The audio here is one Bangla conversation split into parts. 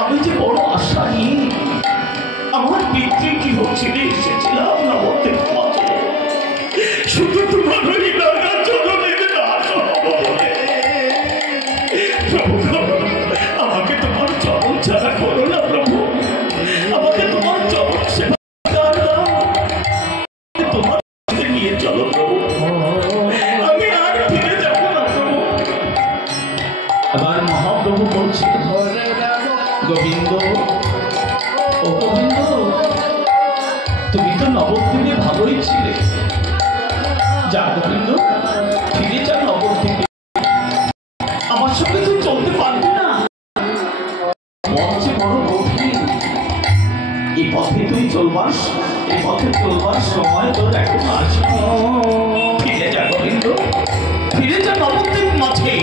আমি যে বড় আশা নিয়ে আমার পিতৃ কি হচ্ছে এসেছিলাম না বলতে শুধু তোমার ওই নাগার চরণে প্রভু আমাকে তোমার চরণ ছাড়া করো না প্রভু, আমাকে তোমার চরণ সেবা দাও, তোমার নিয়ে চলো প্রভু, আমি আর ফিরে যাবো না প্রভু। আবার মহাপ্রভু বলছে গোবিন্দ, ও গোবিন্দ তুমি তো নবদ্বীপে ভালোই ছিলে, যা গোবিন্দ ফিরে যা নবদ্বীপে, আমার সঙ্গে তুই চলতে পারবি না, মঞ্চে বড় কঠিন, এই পথে তুই চলবার, এই পথে চলবার সময় তোর এখন আসবে, ফিরে যা গোবিন্দ, ফিরে যা নবদ্বীপ মাঠে,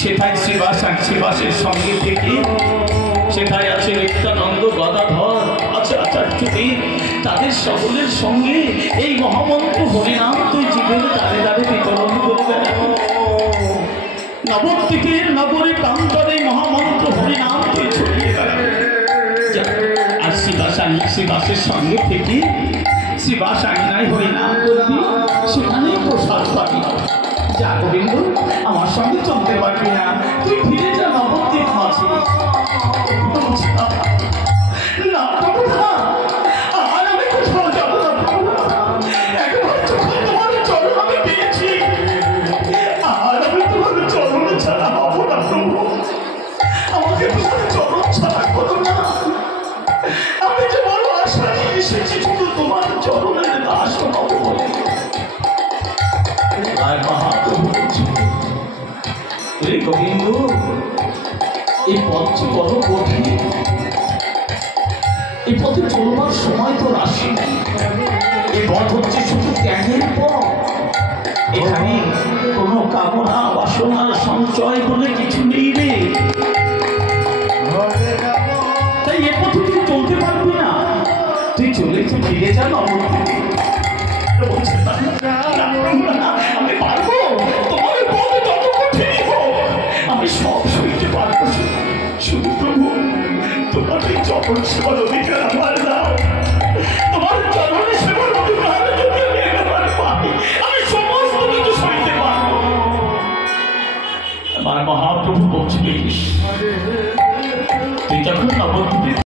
সেটাই শ্রীবাসের সঙ্গে থেকে, সেটাই আছে নিত্যানন্দ গদাধর, আছে আচার্যদেব, তাদের সকলের সঙ্গে এই মহামন্ত্র হরিনাম তুই জীবনে দাঁড়ে দাঁড়ে বিতরণ করে বেড়াবো, নবদ্বীপের নগরী প্রান্তরে মহামন্ত্র হরিনাম তুই ছড়িয়ে বেড়াবো। আর শ্রীবাসের সঙ্গে থেকে শ্রীবাস আইনায় হরিনাম করবি, সেখানেই প্রসাদ পাবি। যা গোবিন্দ আমার সঙ্গে চলতে পারবি না, তুই ফিরে যা নবদ্বীপ মাঝে। না প্রভু না, আর আমি কোথাও যাবো না প্রভু, একবার যখন তোমার চরণ আমি পেয়েছি, আর আমি তোমার চরণ ছাড়া হবো না প্রভু, আমাকে তোমার চরণ ছাড়া করো না, আমি যে বড় আশা নিয়ে এসেছি শুধু তোমার চরণের দাস হবো বলে। গোবিন্দ এই পথ বড় কঠিন, এই পথে চলবার সময় তো আসে নাই, এই পথ হচ্ছে শুধু ত্যাগের পথ, এখানে কোনো কামনা বাসনা সঞ্চয় বলে কিছু নেই রে, তাই এ পথে তুই চলতে পারবি না, তুই চলে তুই ফিরে যা নবদ্বীপে। আমি পারবো, তোমার পথ যত কঠিনই হোক আমি সব সইতে পারবো, শুধু প্রভু তোমার এই চরণ সেবার অধিকার আমার দাও, তোমার চরণ সেবার অধিকার যদি আমি একবার পাই আমি সমস্ত কিছু সইতে পারবো। আমার মহাপ্রভু বলছিস তুই যখন নবদ্বীপে